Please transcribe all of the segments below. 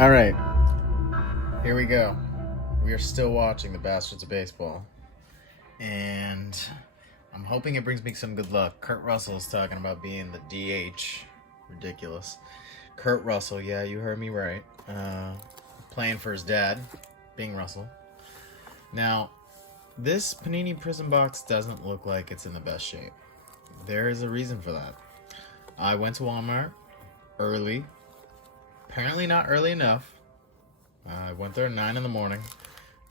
All right, here we go. We are still watching the Bastards of Baseball, and I'm hoping it brings me some good luck. Kurt Russell is talking about being the DH. Ridiculous. Kurt Russell, yeah, you heard me right. Playing for his dad, being Russell. Now, this Panini Prizm box doesn't look like it's in the best shape. There is a reason for that. I went to Walmart early. Apparently not early enough. I went there at 9 in the morning,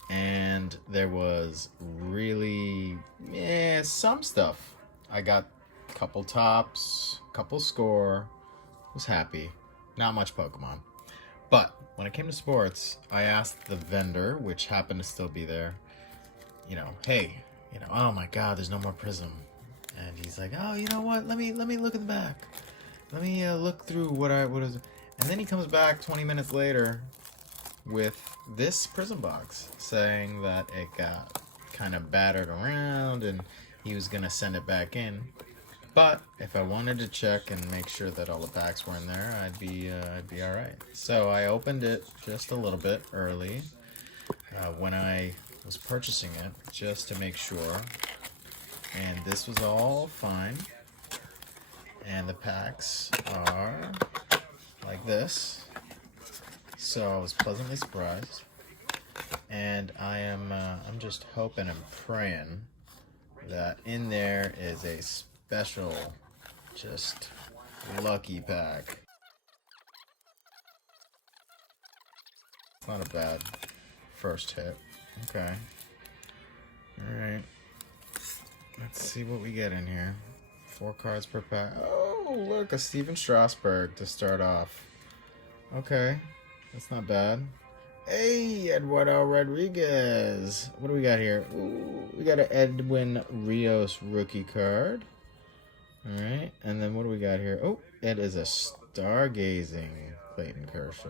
and there was really, some stuff. I got a couple tops, couple score, was happy. Not much Pokemon. But when it came to sports, I asked the vendor, which happened to still be there, hey, oh my God, there's no more Prism. And he's like, oh, you know what? Let me look at the back. Let me look through what is. And then he comes back 20 minutes later with this Prism box saying that it got kind of battered around and he was gonna send it back in. But if I wanted to check and make sure that all the packs were in there, I'd be all right. So I opened it just a little bit early when I was purchasing it, just to make sure. And this was all fine. And the packs are like this. So I was pleasantly surprised. And I'm just hoping and praying that in there is a special, just lucky pack. It's not a bad first hit. Okay. Alright. Let's see what we get in here. 4 cards per pack. Oh, look, a Steven Strasburg to start off. Okay. That's not bad. Hey, Eduardo Rodriguez. What do we got here? Ooh, we got an Edwin Rios rookie card. Alright, and then what do we got here? Oh, it is a Stargazing Clayton Kershaw.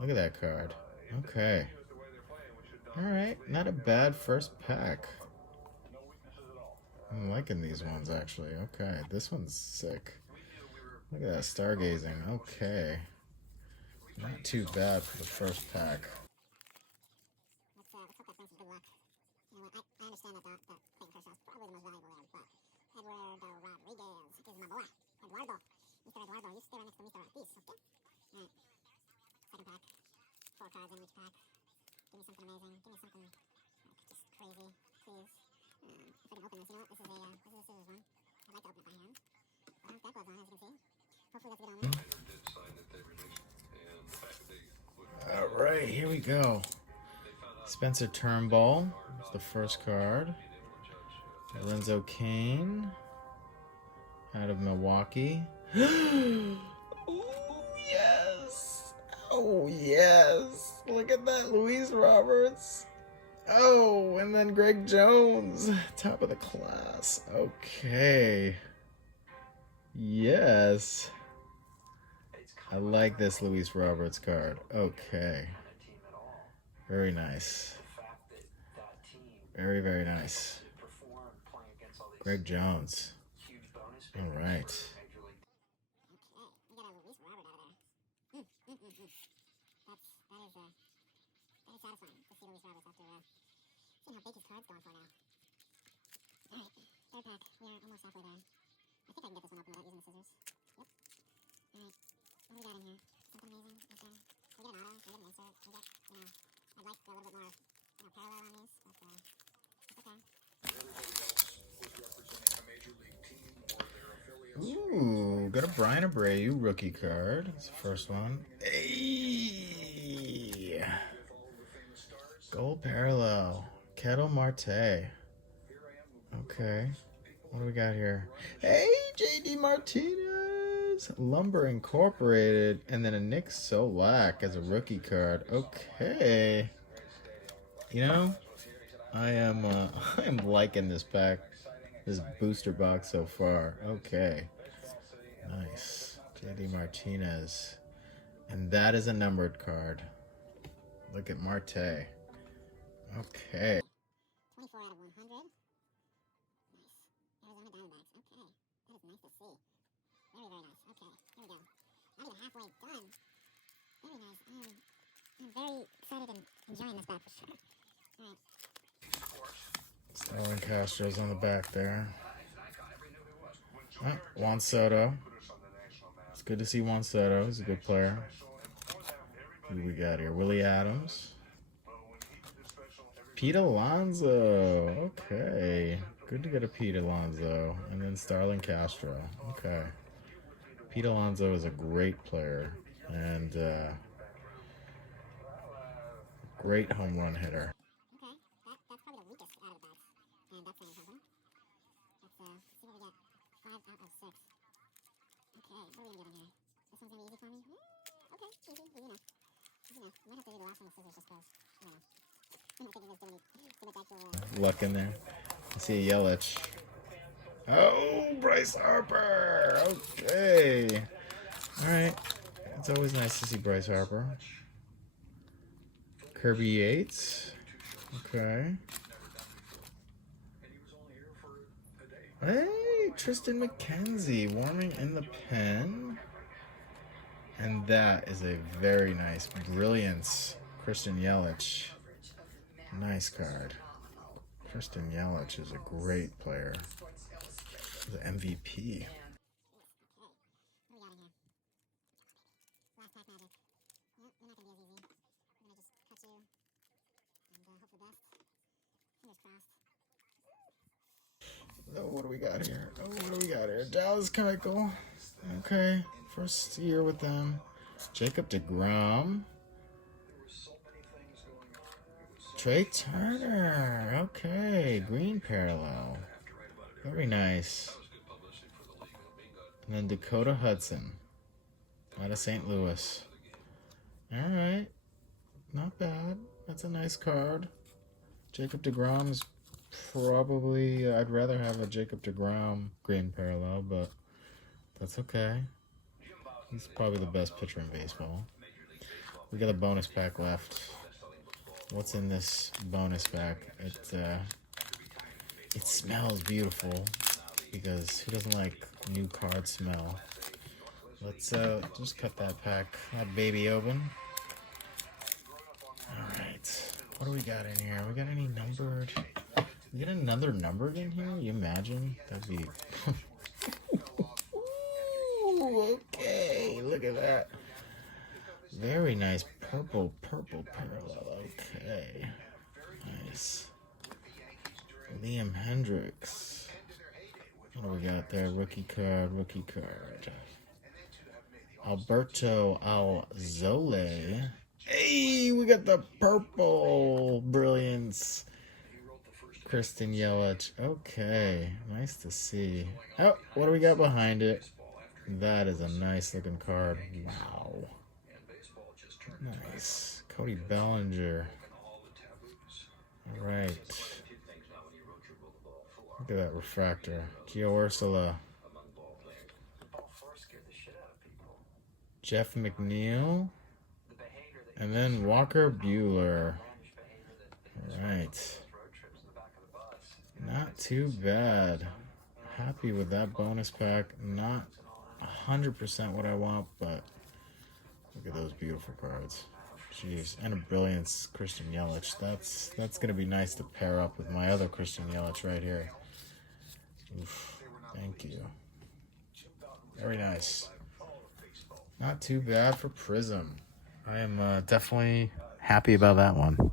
Look at that card. Okay. Alright, not a bad first pack. I'm liking these ones, actually. Okay, this one's sick. Look at that Stargazing. Okay. Not too bad for the first pack. Let's hope that brings some good luck. I understand that Clayton Kershaw is probably the most valuable there, but Eduardo Rodriguez is my boy. Eduardo. Mr. Eduardo, you stay right next to Mr. Ortiz, okay? Alright. Second pack. 4 cards in each pack. Give me something amazing. Give me something just crazy, please. If I can open this, you know what? This is a scissors one. I'd like to open it by hand. But I don't have gloves on, as you can see. Hopefully that's good on there. Alright, here we go. Spencer Turnbull is the first card. Lorenzo Cain out of Milwaukee. Oh, yes! Oh, yes! Look at that, Luis Roberts. Oh, and then Greg Jones, top of the class. Okay. Yes. I like this Luis Roberts card. Okay. Very nice. Very, very nice. Greg Jones. All right. Okay, we got a Luis Robert out of there. That is satisfying to see Luis Roberts after seeing how big his card's going for now. Alright, third pack. We are almost halfway there. I think I can get this one open without using the scissors. Yep. Alright, what do we got in here? Something amazing? Okay. We get an auto, we get an insert, we get, I'd like a little bit more, parallel on these, but, it's okay. Ooh, got a Brian Abreu rookie card. That's the first one. Hey! Gold parallel. Kettle Marte. Okay. What do we got here? Hey, JD Martinez! Lumber Incorporated. And then a Nick Solak as a rookie card. Okay. I am liking this pack. This booster box so far. Okay. Nice. JD Martinez. And that is a numbered card. Look at Marte. Okay. 24 out of 100. Nice. Arizona Diamondbacks. Okay. That is nice to see. Very, very nice. Okay. Here we go. Not even halfway done. Very nice. I'm very excited and enjoying this back for sure. Alright. Starlin Castro's on the back there. Oh, Juan Soto. It's good to see Juan Soto. He's a good player. Who we got here? Willie Adams. Pete Alonso. Okay. Good to get a Pete Alonso. And then Starlin Castro. Okay. Pete Alonso is a great player. And great home run hitter. Okay, that's probably the weakest out of the bats. And that's saying something. Let's see what we get. 5 out of 6. Okay, what are we gonna get in here? This one's gonna be easy for me. Okay, easy enough. Easy enough. Might have to do the last one with scissors just cause, I don't know. I'm not thinking there's too much actual... Luck in there. I see a Yelich. Oh, Bryce Harper. Okay. All right. It's always nice to see Bryce Harper. Kirby Yates. Okay. Hey, Tristan McKenzie warming in the pen. And that is a very nice Brilliance Christian Yelich. Nice card. Christian Yelich is a great player. He's an MVP. What do we got in here? Last pack magic. Yep, you're not gonna be as easy. I'm gonna just cut you and hope for the best. Fingers crossed. Oh, what do we got here? Oh, what do we got here? Dallas Keuchel. Okay, first year with them. Jacob deGrom. Trey Turner. Okay, green parallel. Very nice. And then Dakota Hudson out of St. Louis. All right, not bad. That's a nice card. Jacob deGrom is probably, I'd rather have a Jacob deGrom green parallel, but that's okay. He's probably the best pitcher in baseball. We got a bonus pack left. What's in this bonus pack? It smells beautiful because who doesn't like new card smell? Let's just cut that baby open. All right. What do we got in here? We got any numbered? We get another numbered in here? You imagine? That'd be... Ooh, okay, look at that. Very nice purple parallel. Okay. Nice. Liam Hendricks. What do we got there? Rookie card. Alberto Alzole. Hey, we got the purple Brilliance. Christian Yelich. Okay, nice to see. Oh, what do we got behind it? That is a nice looking card. Wow. Nice. Cody Bellinger. All right. Look at that refractor. Gio Ursula. Jeff McNeil. And then Walker Buehler. All right. Not too bad. Happy with that bonus pack. Not 100% what I want, but look at those beautiful cards. Jeez, and a Brilliance Christian Yelich. That's gonna be nice to pair up with my other Christian Yelich right here. Oof, thank you. Very nice. Not too bad for Prizm. I am definitely happy about that one.